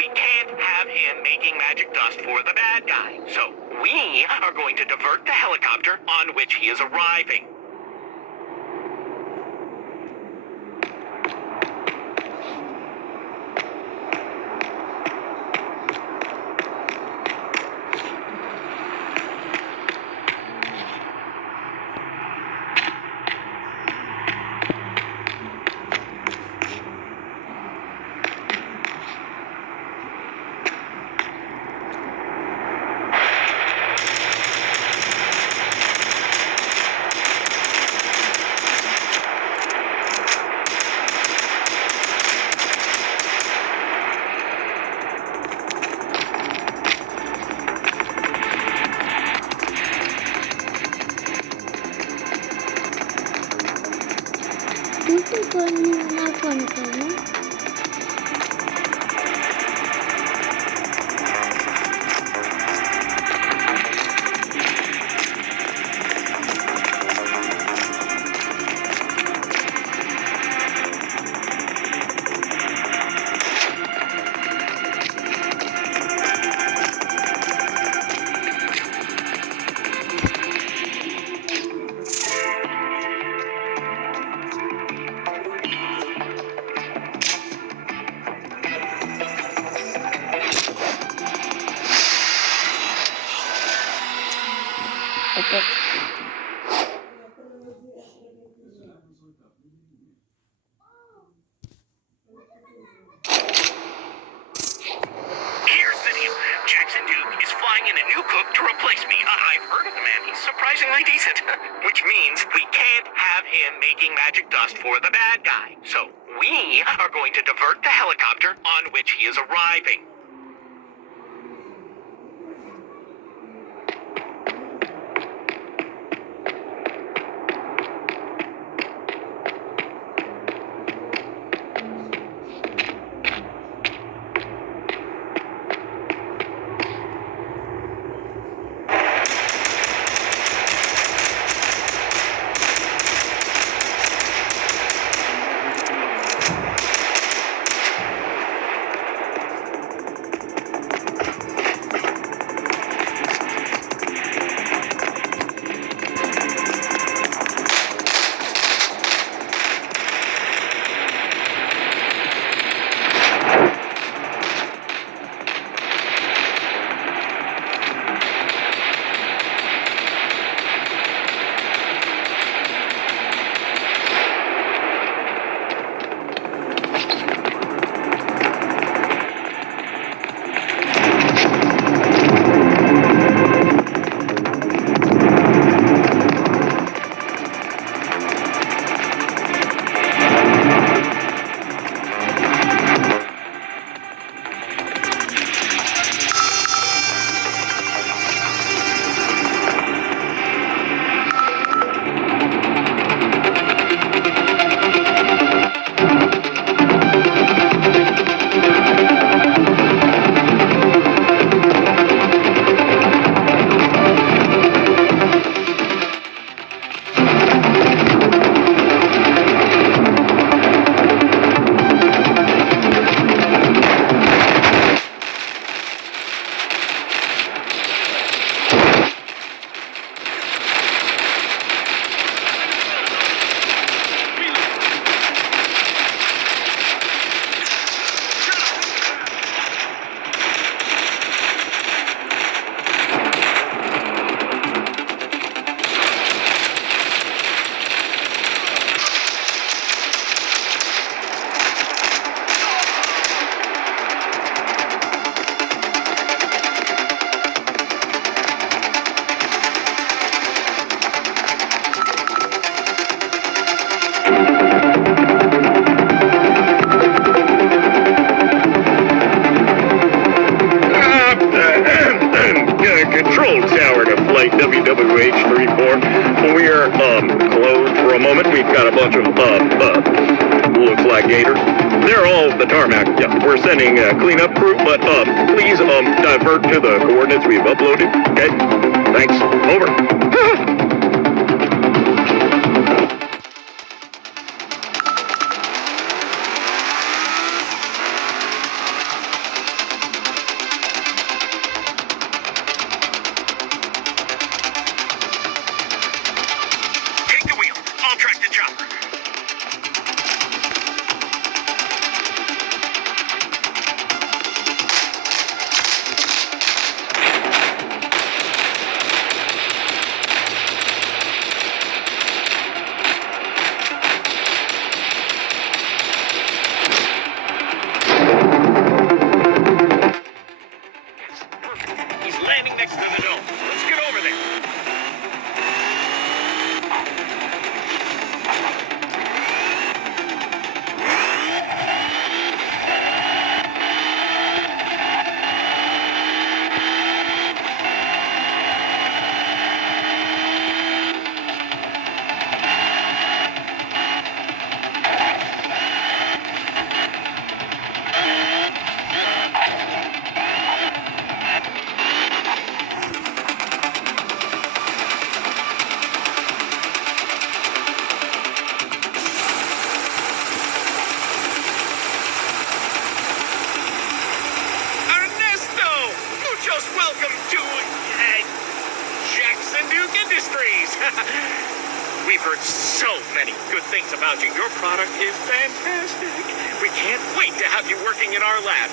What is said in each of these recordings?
we can't have him making magic dust for the bad guy. So we are going to divert the helicopter on which he is arriving. Surprisingly decent, which means we can't have him making magic dust for the bad guy. So we are going to divert the helicopter on which he is arriving. WWH-34. We are closed for a moment. We've got a bunch of looks like gators. They're all the tarmac. Yeah, we're sending a cleanup crew, but please divert to the coordinates we've uploaded. Okay? Thanks. Over. welcome to Jackson Duke Industries. We've heard so many good things about you. Your product is fantastic. We can't wait to have you working in our lab.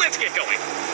Let's get going.